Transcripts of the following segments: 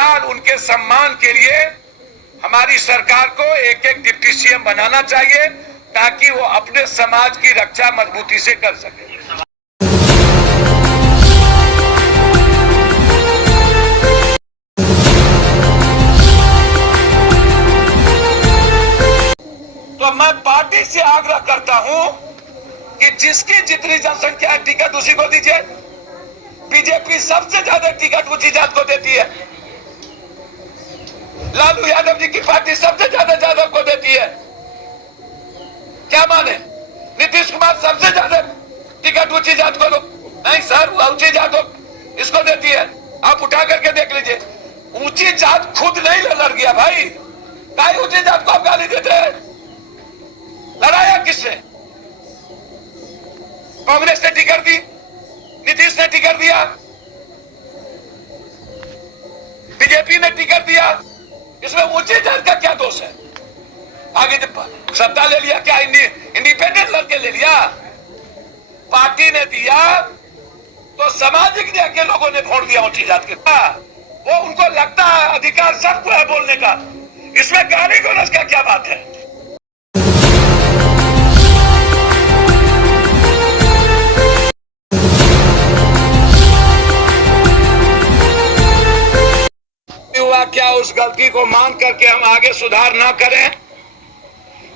तत्काल उनके सम्मान के लिए हमारी सरकार को एक एक डिप्टी सीएम बनाना चाहिए ताकि वो अपने समाज की रक्षा मजबूती से कर सके। तो मैं पार्टी से आग्रह करता हूं कि जिसकी जितनी जनसंख्या है टिकट उसी को दीजिए। बीजेपी सबसे ज्यादा टिकट ऊंची जात को देती है। लालू यादव जी की पार्टी सबसे ज्यादा यादव को देती है। क्या माने? नीतीश कुमार सबसे ज्यादा टिकट ऊंची जात को नहीं सर, ऊंची जात इसको देती है। आप उठा करके देख लीजिए, ऊंची जात खुद नहीं लड़ गया भाई। काहे ऊंची जात को आप गाली देते हैं? लड़ाया किसने? कांग्रेस ने टिकट दी, नीतीश ने टिकट दिया, बीजेपी ने टिकट दिया। इसमें ऊंची जात का क्या दोष है? आगे सत्ता ले लिया क्या? इंडिपेंडेंट लड़के ले लिया? पार्टी ने दिया तो सामाजिक न्याय के लोगों ने वोट दिया ऊंची जात के। वो उनको लगता है अधिकार सबको है बोलने का। इसमें गाली गलौज का क्या बात है? हुआ क्या उस गलती को मान करके हम आगे सुधार ना करें?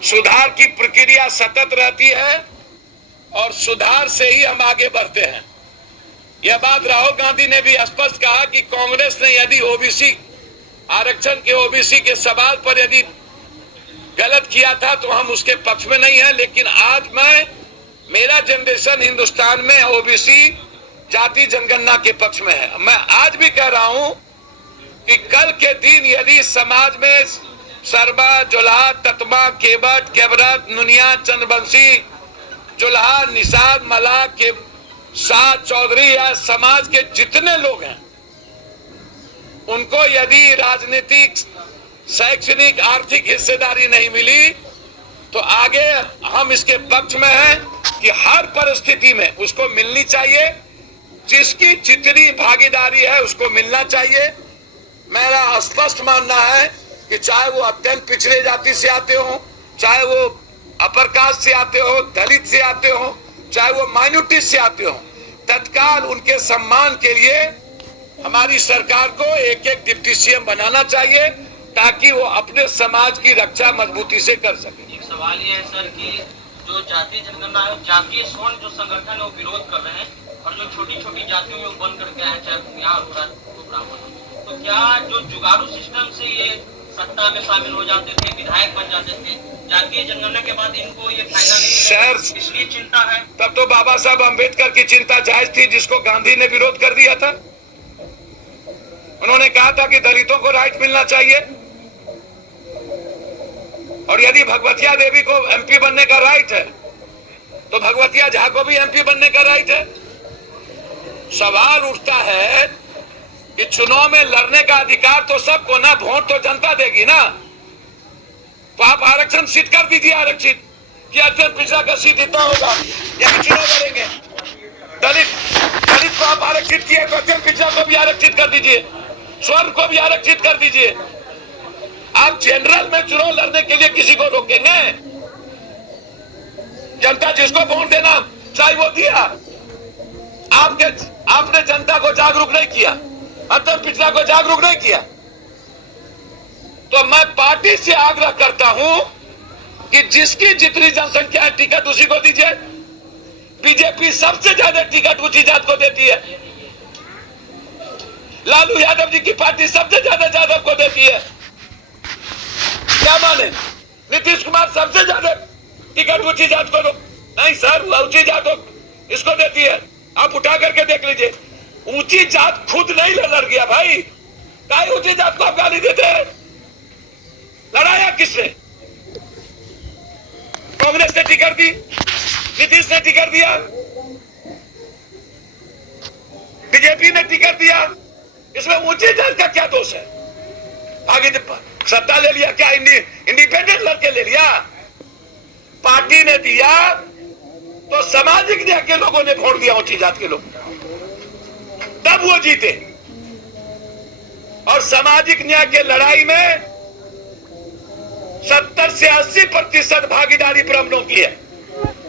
सुधार की प्रक्रिया सतत रहती है और सुधार से ही हम आगे बढ़ते हैं। यह बात राहुल गांधी ने भी स्पष्ट कहा कि कांग्रेस ने यदि ओबीसी आरक्षण के ओबीसी के सवाल पर यदि गलत किया था तो हम उसके पक्ष में नहीं है। लेकिन आज मेरा जनरेशन हिंदुस्तान में ओबीसी जाति जनगणना के पक्ष में है। मैं आज भी कह रहा हूं कि कल के दिन यदि समाज में सरबा, जोल्हा, ततमा, केवट, केवरत, नुनिया, चंद्रवंशी, जोल्हा, निषाद, मला, के साथ चौधरी या समाज के जितने लोग हैं उनको यदि राजनीतिक, शैक्षणिक, आर्थिक हिस्सेदारी नहीं मिली तो आगे हम इसके पक्ष में हैं कि हर परिस्थिति में उसको मिलनी चाहिए। जिसकी जितनी भागीदारी है उसको मिलना चाहिए। मेरा स्पष्ट मानना है कि चाहे वो अत्यंत पिछड़े जाति से आते हो, चाहे वो अपर कास्ट से आते हो, दलित से आते हो, चाहे वो माइनॉरिटी से आते हो, तत्काल उनके सम्मान के लिए हमारी सरकार को एक एक डिप्टी सीएम बनाना चाहिए ताकि वो अपने समाज की रक्षा मजबूती से कर सके। एक सवाल ये है सर कि जो जातीय जनगणना है, जातीय स्वर्ण जो संगठन है वो विरोध कर रहे हैं और जो छोटी छोटी जातियों में बन करके आए, चाहे भूमिहार हो तो ब्राह्मण, तो क्या जो जुगाड़ू सिस्टम से ये सत्ता में शामिल हो जाते थे, विधायक बन जाते थे, जातीय जनगणना के बाद इनको ये फायदा नहीं सर, इसलिए चिंता है? तब तो बाबा साहब अम्बेडकर की चिंता जायज थी जिसको गांधी ने विरोध कर दिया था। उन्होंने कहा था कि दलितों को राइट मिलना चाहिए और यदि भगवतिया देवी को एमपी बनने का राइट है तो भगवतिया झा को भी एमपी बनने का राइट है। सवाल उठता है कि चुनाव में लड़ने का अधिकार तो सबको ना, वोट तो जनता देगी ना। तो आप आरक्षण सीट कर दीजिए, आरक्षित कि अत्यंत पिछड़ा का सीट इतना होगा, यदि चुनाव लड़ेंगे। दलित को आप आरक्षित किए तो अत्यंत पिछड़ा को भी आरक्षित कर दीजिए, स्वर्ण को भी आरक्षित कर दीजिए। आप जनरल में चुनाव लड़ने के लिए किसी को रोकेंगे? जनता जिसको वोट देना चाहे वो दिया। आपने जनता को जागरूक नहीं किया, अंतर पिछड़ा को जागरूक नहीं किया। तो मैं पार्टी से आग्रह करता हूं कि जिसकी जितनी जनसंख्या है टिकट उसी को दीजिए। बीजेपी सबसे ज्यादा टिकट ऊंची जात को देती है। लालू यादव जी की पार्टी सबसे ज्यादा यादव को देती है। क्या माने? नीतीश कुमार सबसे ज्यादा टिकट ऊंची जात को नहीं सर, ऊंची जात इसको देती है। आप उठा करके देख लीजिए, ऊंची जात खुद नहीं लड़ गया भाई। काहे ऊंची जात को आप गाली देते हैं? लड़ाया किसने? कांग्रेस ने टिकट दी, नीतीश ने टिकट दिया, बीजेपी ने टिकट दिया। इसमें ऊंची जात का क्या दोष है? आगे सत्ता ले लिया क्या? इंडिपेंडेंट लड़के ले लिया? पार्टी ने दिया तो सामाजिक न्याय के लोगों ने वोट दिया ऊंची जात के लोग, तब वो जीते। और सामाजिक न्याय के लड़ाई में 70 से 80% भागीदारी ब्राह्मणों की है,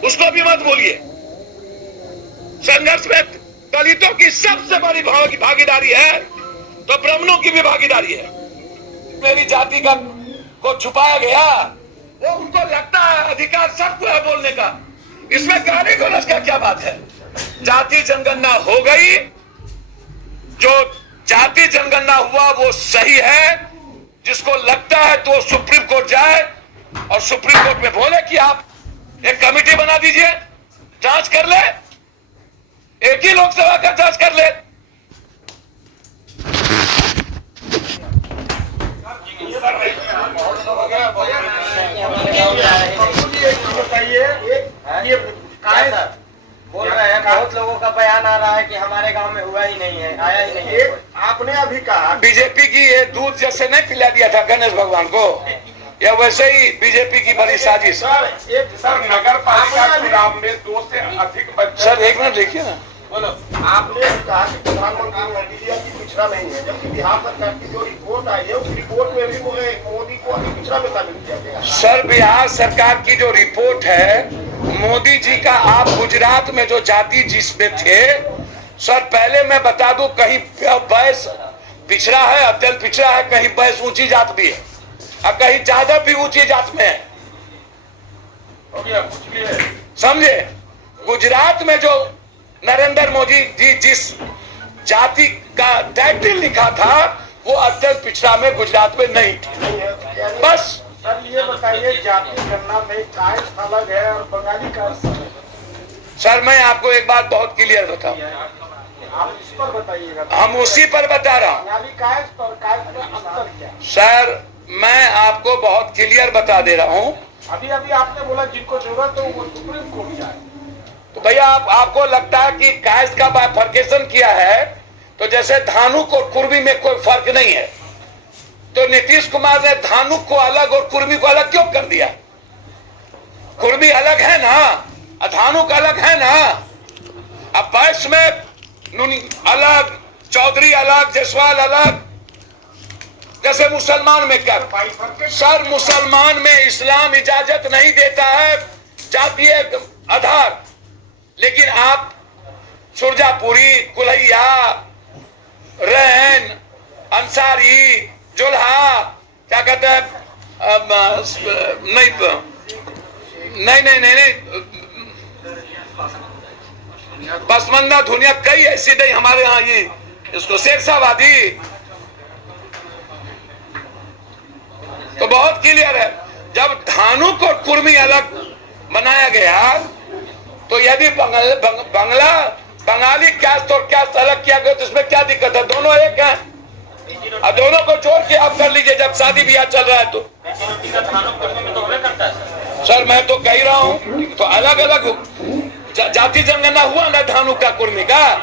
उसको भी मत भूलिए। संघर्ष में दलितों की सबसे बड़ी भागीदारी है तो ब्राह्मणों की भी भागीदारी है। मेरी जाति का को छुपाया गया, वो उनको लगता है अधिकार सबको है बोलने का, इसमें गाली गलौज का क्या बात है? जाति जनगणना हो गई, जो जाति जनगणना हुआ वो सही है। जिसको लगता है तो सुप्रीम कोर्ट जाए और सुप्रीम कोर्ट में बोले कि आप एक कमेटी बना दीजिए, जांच कर ले, एक ही लोकसभा का जांच कर ले। बोल रहे हैं बहुत लोगों का बयान आ रहा है कि हमारे गांव में हुआ ही नहीं है, आया ही नहीं है। आपने अभी कहा बीजेपी की ये दूध जैसे नहीं पिला दिया था गणेश भगवान को, या वैसे ही बीजेपी की बड़ी साजिश। सर नगर पालिका चुनाव में 2 से अधिक बच्चे। सर एक मिनट देखिए ना, बोलो। आपने कहा कि प्रधानमंत्री मोदी जी अति पिछड़ा नहीं है, जबकि बिहार सरकार की जो रिपोर्ट आई है उस रिपोर्ट में भी मोदी को अति पिछड़ा में शामिल किया गया। सर बिहार सरकार की जो रिपोर्ट है, मोदी जी का आप गुजरात में जो जाति जिसमें थे, सर पहले मैं बता दूं, कहीं बैस पिछड़ा है, अत्यंत पिछड़ा है, कहीं बैस ऊंची जात भी है और कहीं ज्यादा भी ऊंची जात में है, समझे? गुजरात में जो नरेंद्र मोदी जी जिस जाति का टाइटल लिखा था वो अत्यंत पिछड़ा में गुजरात में नहीं थी। बस सर ये बताइए, जाति गणना में कास्ट अलग है और बंगाली कास्ट अलग है। सर मैं आपको एक बात बहुत क्लियर बताऊं, आप इस पर बताइएगा। हम उसी पर बता रहा हूं। बंगाली कास्ट और कास्ट में अंतर क्या? सर मैं आपको बहुत क्लियर बता दे रहा हूं। अभी अभी आपने बोला जिनको जरूरत है वो सुप्रीम कोर्ट जाए। तो भैया आपको लगता है कि कास्ट का बाइफर्केशन किया है तो जैसे धानुक और कुर्मी में कोई फर्क नहीं है, तो नीतीश कुमार ने धानुक को अलग और कुर्मी को अलग क्यों कर दिया? कुर्मी अलग है ना, धानुक अलग है ना। अब बैस में अलग, चौधरी अलग, जायसवाल अलग, जैसे मुसलमान में क्या? सर मुसलमान में इस्लाम इजाजत नहीं देता है जातीय आधार, लेकिन आप सुरजापुरी, कुल्हैया, रैन, अंसारी, जुल्हा, क्या कहते हैं, नहीं, बसमंदा धुनिया, कई ऐसी नहीं हमारे यहाँ, ये इसको शेरशाहवादी, तो बहुत क्लियर है। जब धानुक और कुर्मी अलग बनाया गया तो यदि बंगाली कास्ट और कास्ट अलग किया गया तो इसमें क्या दिक्कत है? दोनों एक हैं और दोनों को जोड़ के आप कर लीजिए जब शादी ब्याह चल रहा है तो। सर मैं तो कह रहा हूँ तो अलग अलग जाति जनगणना हुआ ना धानुक का, कुर्मी का,